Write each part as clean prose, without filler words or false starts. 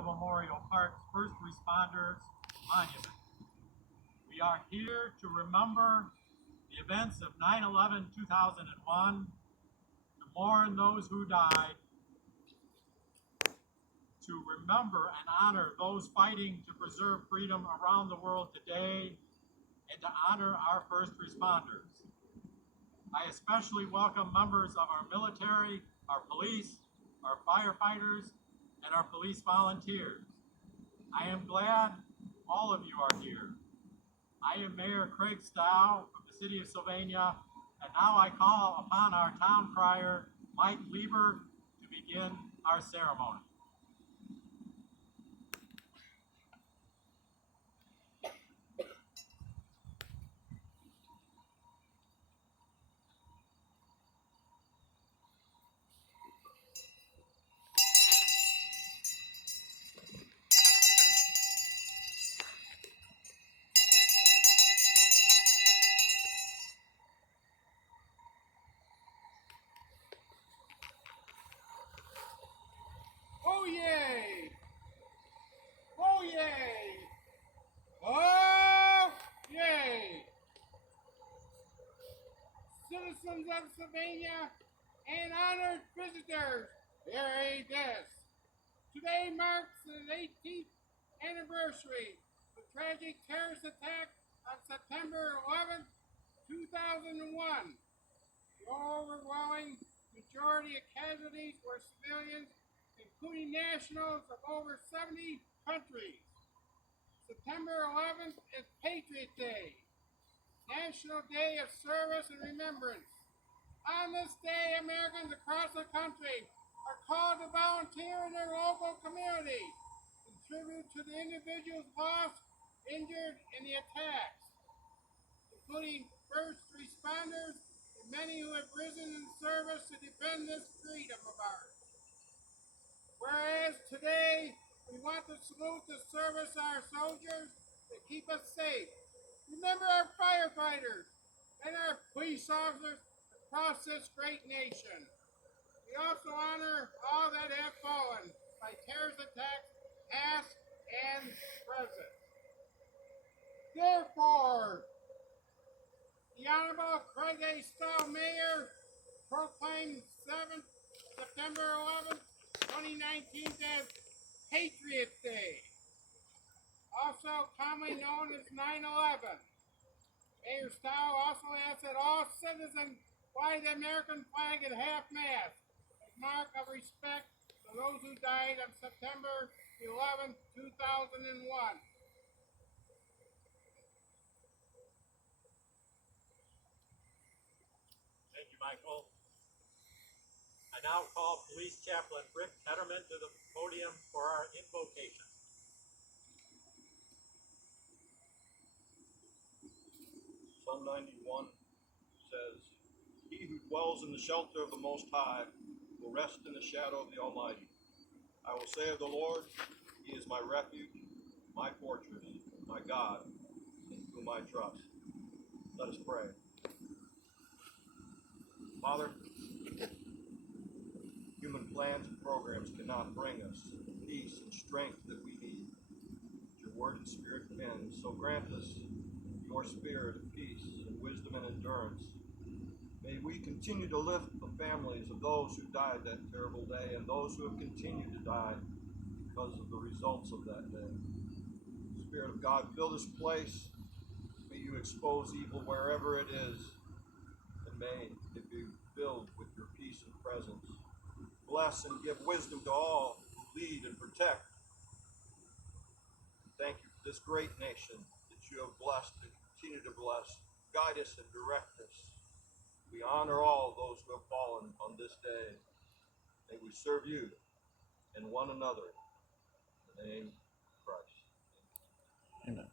Toledo Memorial Park's First Responders Monument. We are here to remember the events of 9/11/2001, to mourn those who died, to remember and honor those fighting to preserve freedom around the world today, and to honor our first responders. I especially welcome members of our military, our police, our firefighters, and our police volunteers. I am glad all of you are here. I am Mayor Craig Stow from the city of Sylvania, and now I call upon our town crier, Mike Lieber, to begin our ceremony. Oh yay! Oh yay! Oh yay! Citizens of Sylvania and honored visitors, here it is. Today marks the 18th anniversary of the tragic terrorist attack on September 11, 2001. The overwhelming majority of casualties were civilians, including nationals of over 70 countries. September 11th is Patriot Day, National Day of Service and Remembrance. On this day, Americans across the country are called to volunteer in their local community, contribute to the individuals lost, injured in the attacks, including first responders and many who have risen in service to defend this freedom of ours. Whereas today, we want to salute the service of our soldiers that keep us safe. Remember our firefighters and our police officers across this great nation. We also honor all that have fallen by terrorist attacks, past and present. Therefore, the Honorable Craig A. Stow, Mayor, proclaimed September 11th, 2019 as Patriot Day, also commonly known as 9/11. Mayor Stow also asked that all citizens fly the American flag at half-mast as mark of respect for those who died on September 11, 2001. Thank you, Michael. I now call Police Chaplain Rick Petterman to the podium for our invocation. Psalm 91 says, "He who dwells in the shelter of the Most High will rest in the shadow of the Almighty. I will say of the Lord, He is my refuge, my fortress, my God, in whom I trust." Let us pray. Father, human plans and programs cannot bring us the peace and strength that we need. Your word and spirit can. So grant us your spirit of peace and wisdom and endurance. May we continue to lift the families of those who died that terrible day and those who have continued to die because of the results of that day. Spirit of God, fill this place. May you expose evil wherever it is, and may it be filled with your peace and presence. Bless and give wisdom to all who lead and protect. Thank you for this great nation that you have blessed and continue to bless. Guide us and direct us. We honor all those who have fallen on this day. May we serve you and one another. In the name of Christ. Amen.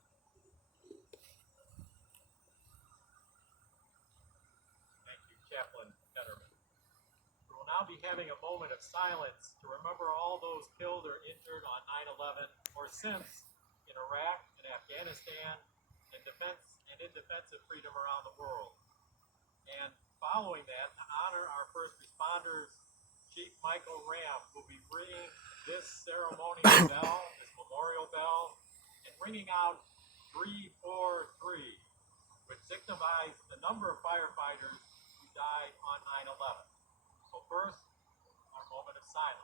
Thank you, Chaplain Petterman. We will now be having a moment of silence to remember all those killed or injured on 9/11 or since in Iraq and Afghanistan in defense of freedom around the world. And following that, to honor our first responders, Chief Michael Ram will be ringing this ceremonial bell ringing out 343, which signifies the number of firefighters who died on 9/11. So first, our moment of silence.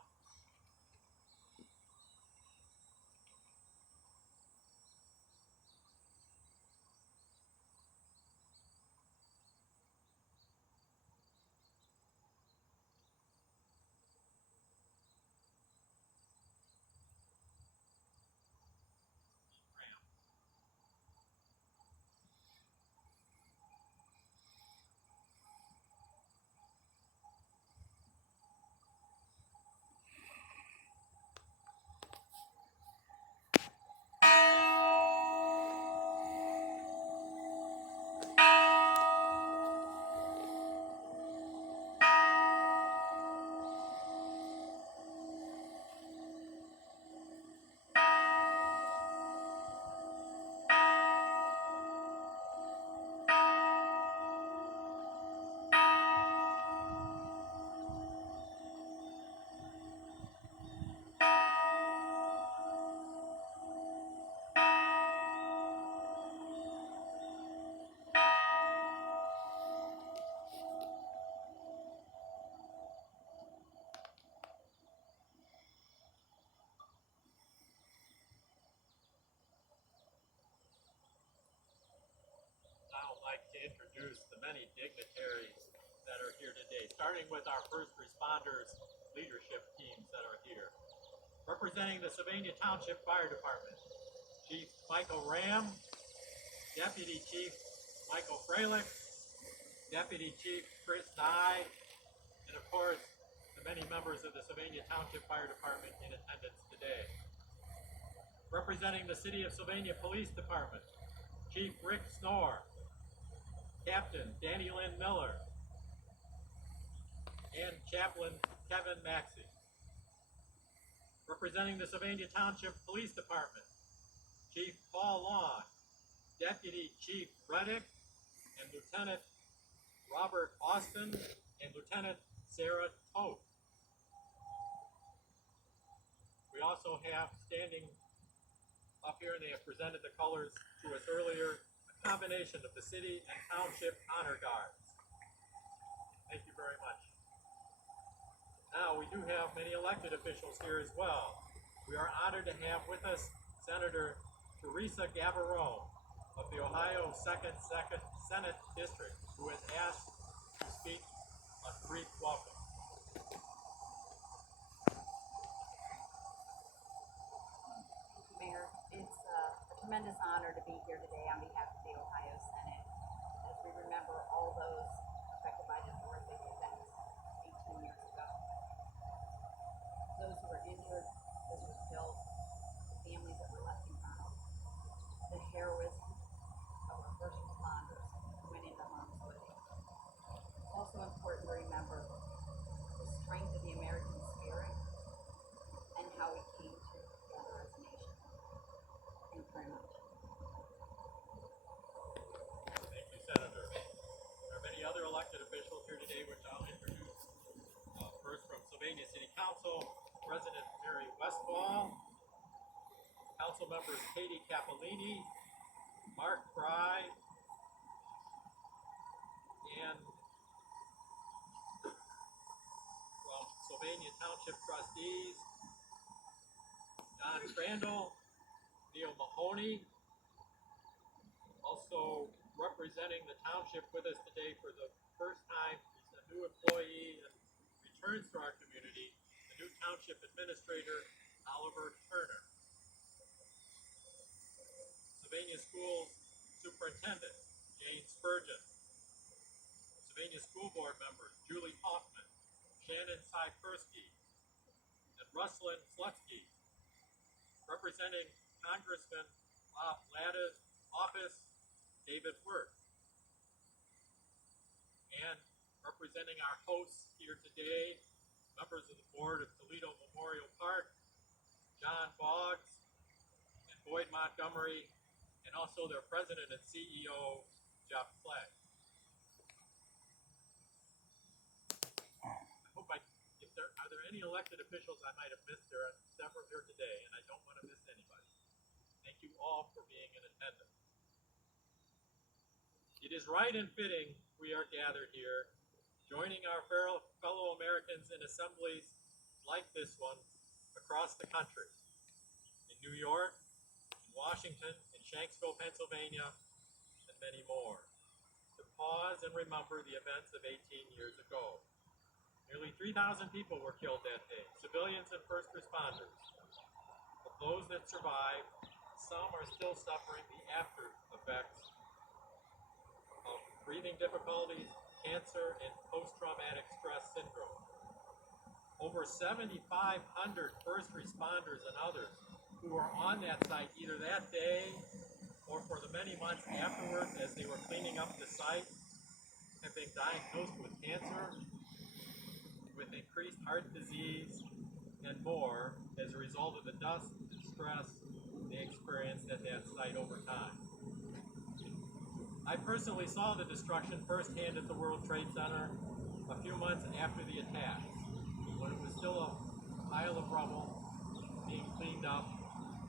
I would like to introduce the many dignitaries that are here today, starting with our first responders leadership teams that are here. Representing the Sylvania Township Fire Department, Chief Michael Ram, Deputy Chief Michael Freilich, Deputy Chief Chris Nye, and of course, the many members of the Sylvania Township Fire Department in attendance today. Representing the City of Sylvania Police Department, Chief Rick Snore, Captain Danny Lynn Miller, and Chaplain Kevin Maxey. Representing the Sylvania Township Police Department, Chief Paul Long, Deputy Chief Reddick, and Lieutenant Robert Austin, and Lieutenant Sarah Toth. We also have standing up here, and they have presented the colors to us earlier, a combination of the city and township honor guards. Thank you very much. Now, we do have many elected officials here as well. We are honored to have with us Senator Teresa Gavarone of the Ohio 2nd Senate District, who has asked to speak a brief welcome. Mayor, it's a tremendous honor to be here today on behalf of the Ohio Senate as we remember all those affected by the horrific events 18 years ago. Those who were injured, those who were killed, the families that were left behind, the heroism of our first responders who went into harm's way. It's also important to remember the strength of the American spirit and how we came together as a nation. Thank you very much. Thank you, Senator. There are many other elected officials here today, which I'll introduce. First from Sylvania City Council, President Mary Westfall, Council members Katie Capolini, Mark Fry, and from Sylvania Township Trustees, John Crandall, Neil Mahoney. Also representing the township with us today for the first time is a new employee and returns to our community, the new township administrator, Oliver Turner. Sylvania Schools Superintendent, Jane Spurgeon. Sylvania School Board members, Julie Hoffman, Shannon Sypersky, and Ruslan Slutsky. Representing Congressman Bob Latta's office, David Wirth. And representing our hosts here today, members of the board of Toledo Memorial Park, John Boggs and Boyd Montgomery, and also their president and CEO, Jeff Flagg. Are there any elected officials I might have missed? There are several here today, and I don't want to miss anybody. Thank you all for It is right and fitting we are gathered here, joining our fellow Americans in assemblies like this one across the country, in New York, in Washington, in Shanksville, Pennsylvania, and many more, to pause and remember the events of 18 years ago. Nearly 3,000 people were killed that day, civilians and first responders. Of those that survived, some are still suffering the after effects of breathing difficulties, cancer, and post-traumatic stress syndrome. Over 7,500 first responders and others who were on that site either that day or for the many months afterwards as they were cleaning up the site have been diagnosed with cancer, with increased heart disease, and more as a result of the dust and stress they experienced at that site over time. I personally saw the destruction firsthand at the World Trade Center a few months after the attacks, when it was still a pile of rubble being cleaned up.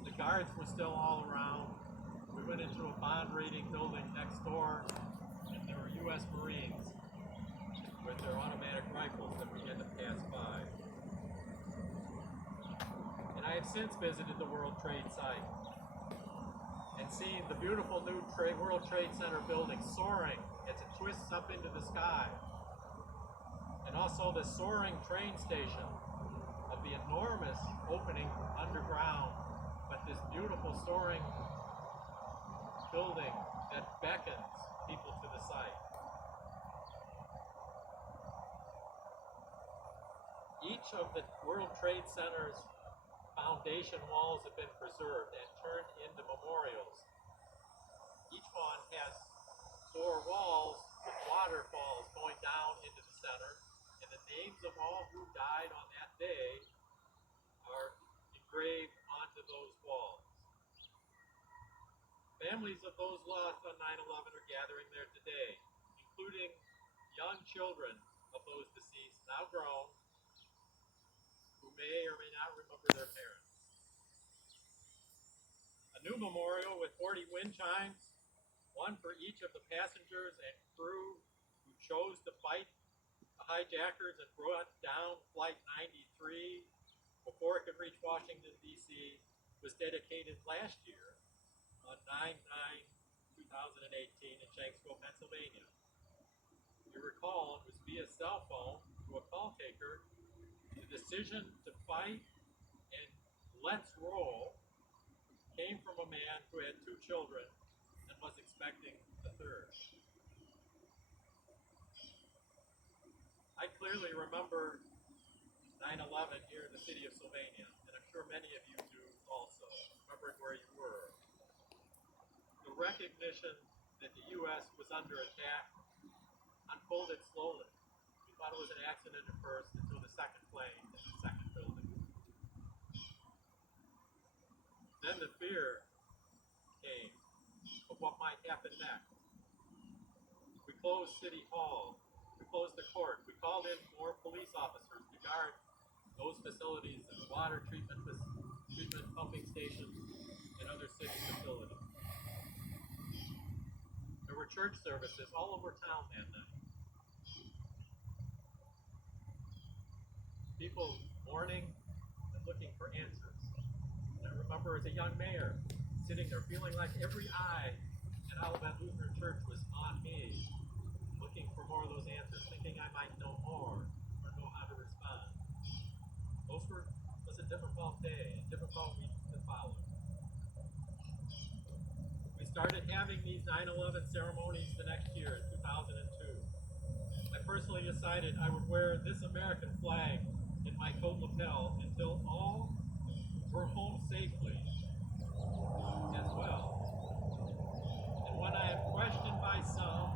The guards were still all around. We went into a bond rating building next door, and there were U.S. Marines with their automatic rifles that we had to pass by. And I have since visited the World Trade site and seen the beautiful new World Trade Center building soaring as it twists up into the sky. And also the soaring train station of the enormous opening underground, but this beautiful soaring building that beckons people to the site. Each of the World Trade Center's foundation walls have been preserved and turned into memorials. Each one has 4 walls with waterfalls going down into the center, and the names of all who died on that day are engraved onto those walls. Families of those lost on 9/11 are gathering there today, including young children of those deceased, now grown, who may or may not remember their parents. A new memorial with 40 wind chimes, one for each of the passengers and crew who chose to fight the hijackers and brought down Flight 93 before it could reach Washington, D.C., was dedicated last year on 9/9/2018 in Shanksville, Pennsylvania. You recall it was via cell phone to a call taker. The decision to fight and let's roll came from a man who had 2 children and was expecting the third. I clearly remember 9/11 here in the city of Sylvania, and I'm sure many of you do also, remembering where you were. The recognition that the U.S. was under attack unfolded slowly. We thought it was an accident at first until the second plane hit the second building. Then the fear came of what might happen next. We closed City Hall. We closed the court. We called in more police officers to guard those facilities and water treatment pumping stations and other city facilities. There were church services all over town that night. People mourning and looking for answers. And I remember as a young mayor sitting there feeling like every eye at Olivet Lutheran Church was on me, looking for more of those answers, thinking I might know more or know how to respond. Was a difficult day, a difficult week to follow. We started having these 9/11 ceremonies the next year in 2002. I personally decided I would wear this American flag in my coat lapel until all were home safely as well. And when I am questioned by some,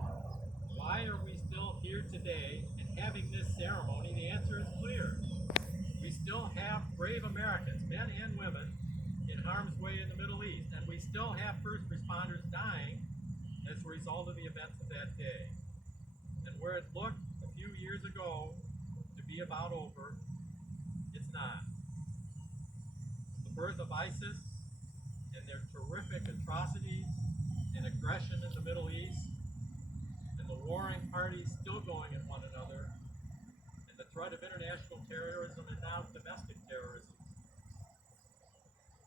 why are we still here today and having this ceremony, the answer is clear. We still have brave Americans, men and women, in harm's way in the Middle East, and we still have first responders dying as a result of the events of that day. And where it looked a few years ago to be about over, it's not. The birth of ISIS and their terrific atrocities and aggression in the Middle East the warring parties still going at one another, and the threat of international terrorism and now domestic terrorism,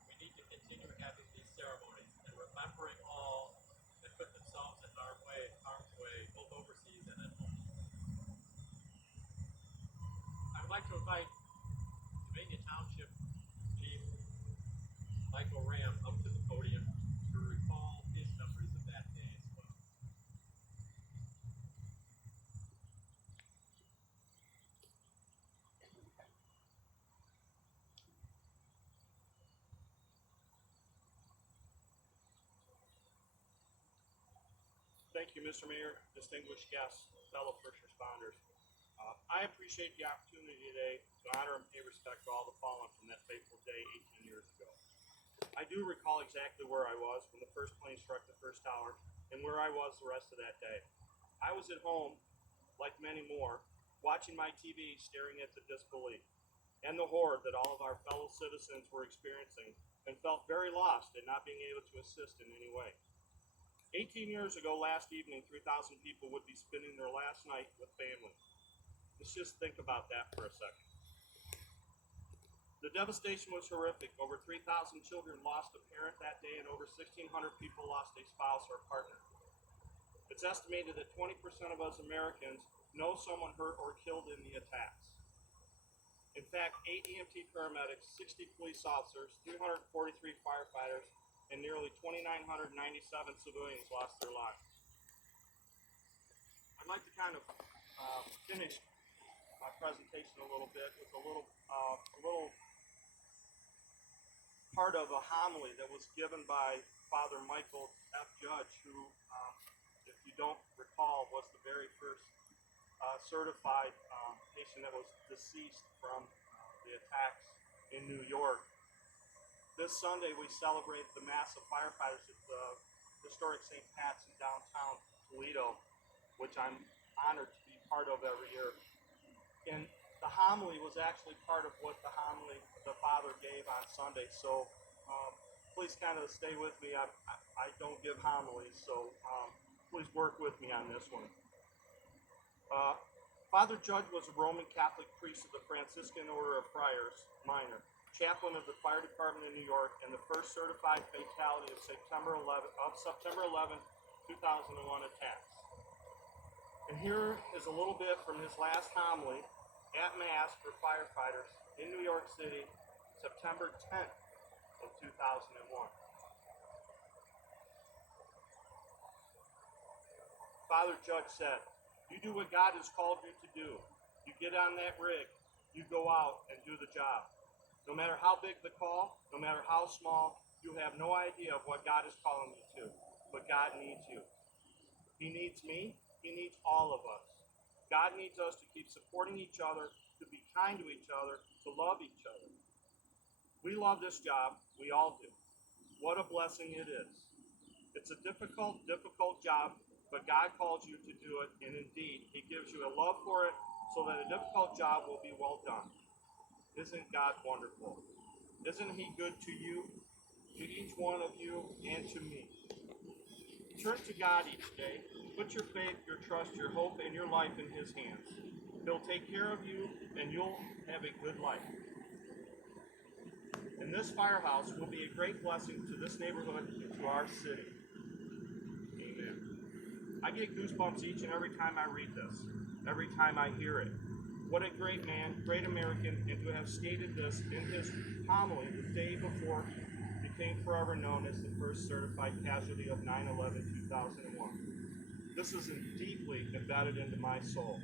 we need to continue having these ceremonies and remembering all that put themselves in harm's way, both overseas and at home. I would like to invite Dominion Township Chief Michael Ram up to the podium to recall his memories of that day as well. Thank you, Mr. Mayor, distinguished guests, fellow first responders. I appreciate the opportunity today to honor and pay respect to all the fallen from that fateful day 18 years ago. I do recall exactly where I was when the first plane struck the first tower and where I was the rest of that day. I was at home, like many more, watching my TV, staring at the disbelief and the horror that all of our fellow citizens were experiencing, and felt very lost at not being able to assist in any way. 18 years ago last evening, 3,000 people would be spending their last night with family. Let's just think about that for a second. The devastation was horrific. Over 3,000 children lost a parent that day, and over 1,600 people lost a spouse or partner. It's estimated that 20% of us Americans know someone hurt or killed in the attacks. In fact, 8 EMT paramedics, 60 police officers, 343 firefighters, and nearly 2,997 civilians lost their lives. I'd like to kind of finish my presentation a little bit with a little part of a homily that was given by Father Michael F. Judge, who, if you don't recall, was the very first certified patient that was deceased from the attacks in New York. This Sunday, we celebrate the Mass of Firefighters at the historic St. Pat's in downtown Toledo, which I'm honored to be part of every year. And the homily was actually part of what the homily the Father gave on Sunday. So please kind of stay with me. I don't give homilies, so please work with me on this one. Father Judge was a Roman Catholic priest of the Franciscan Order of Friars Minor, chaplain of the Fire Department in New York, and the first certified fatality of September 11, 2001 attacks. And here is a little bit from his last homily at Mass for firefighters in New York City, September 10th of 2001. Father Judge said, "You do what God has called you to do. You get on that rig, you go out and do the job. No matter how big the call, no matter how small, you have no idea of what God is calling you to, but God needs you. He needs me, He needs all of us. God needs us to keep supporting each other, to be kind to each other, to love each other. We love this job, we all do. What a blessing it is. It's a difficult job, but God calls you to do it, and indeed, He gives you a love for it so that a difficult job will be well done. Isn't God wonderful? Isn't He good to you, to each one of you, and to me? Turn to God each day. Put your faith, your trust, your hope, and your life in His hands. He'll take care of you, and you'll have a good life. And this firehouse will be a great blessing to this neighborhood and to our city. Amen. I get goosebumps each and every time I read this, every time I hear it. What a great man, great American, and to have stated this in his homily the day before he became forever known as the first certified casualty of 9/11/2001. This is deeply embedded into my soul.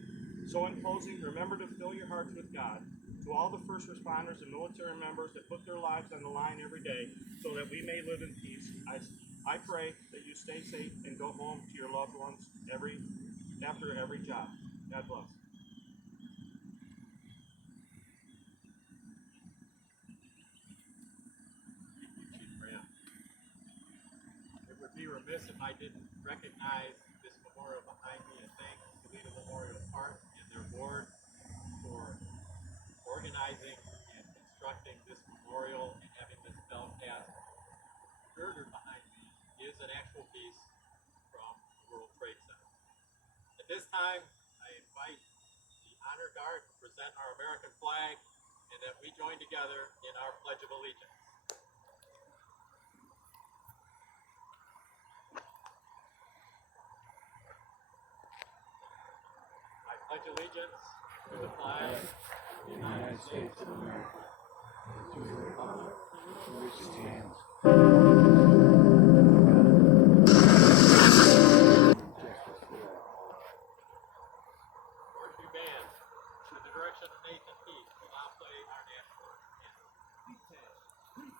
So in closing, remember to fill your hearts with God. To all the first responders and military members that put their lives on the line every day so that we may live in peace, I pray that you stay safe and go home to your loved ones after every job. God bless. It would be remiss if I didn't recognize this memorial behind me and thank Toledo Memorial Park and their board for organizing and constructing this memorial and having this bell cast. Girder behind me is an actual piece from the World Trade Center. At this time, I invite the Honor Guard to present our American flag and that we join together in our Pledge of Allegiance. I pledge allegiance to the flag of the United States of America, to the republic for which it stands. Horseshoe Band, to the direction of Nathan Peake, will now play our national anthem.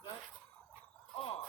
Set, off.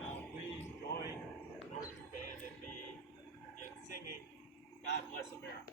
Now please join the Horseshoe Band and me in singing God Bless America.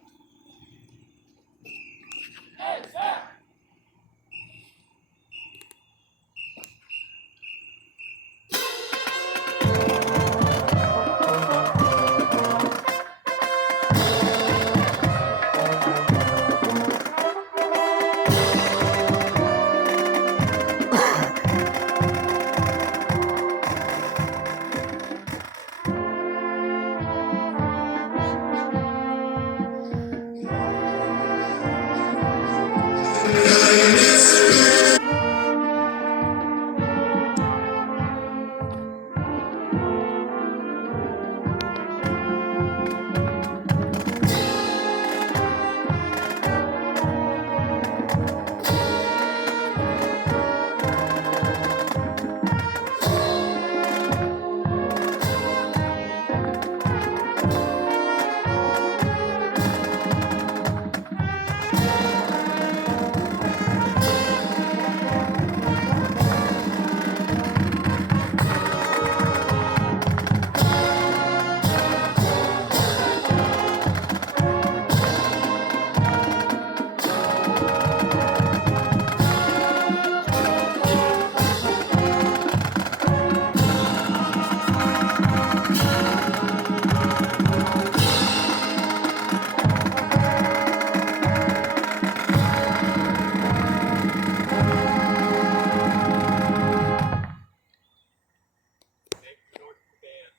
Thank you, Horseshoe Band.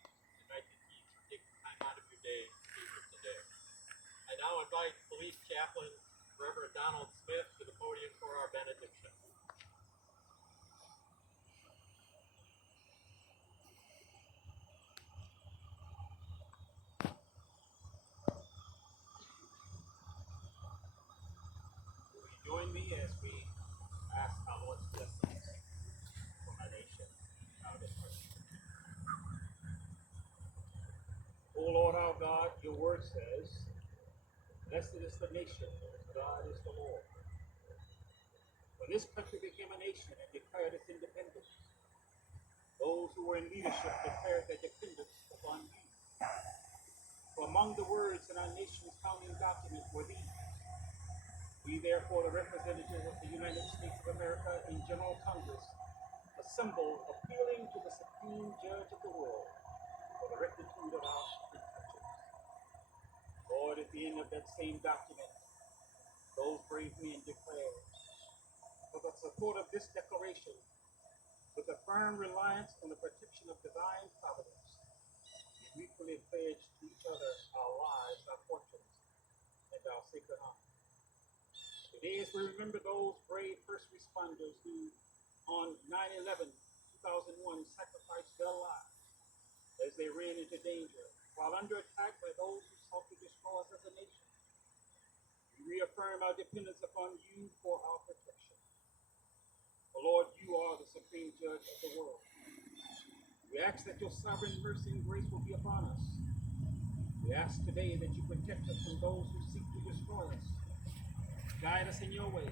Invite you to take time out of your day to be here today. I now invite Police Chaplain Reverend Donald Smith to the podium for our benediction. Will you join me as we ask our Lord's blessings for our nation, our district? O Lord our God, your word says, blessed is the nation whose God is the Lord. When this country became a nation and declared its independence, those who were in leadership declared their dependence upon you. For among the words in our nation's founding document were these: we, therefore, the representatives of the United States of America in General Congress, assemble, appealing to the supreme judge of the world for the rectitude of our intentions. Lord, at the end of that same document, those brave men declared, for the support of this declaration, with a firm reliance on the protection of divine providence, we mutually pledge to each other our lives, our fortunes, and sacred honor. Today, as we remember those brave first responders who, on 9/11/2001, sacrificed their lives as they ran into danger while under attack by those who sought to destroy us as a nation, we reaffirm our dependence upon you for our protection. For Lord, you are the supreme judge of the world. We ask that your sovereign mercy and grace will be upon us. We ask today that you protect us from those who seek to destroy us. Guide us in your way.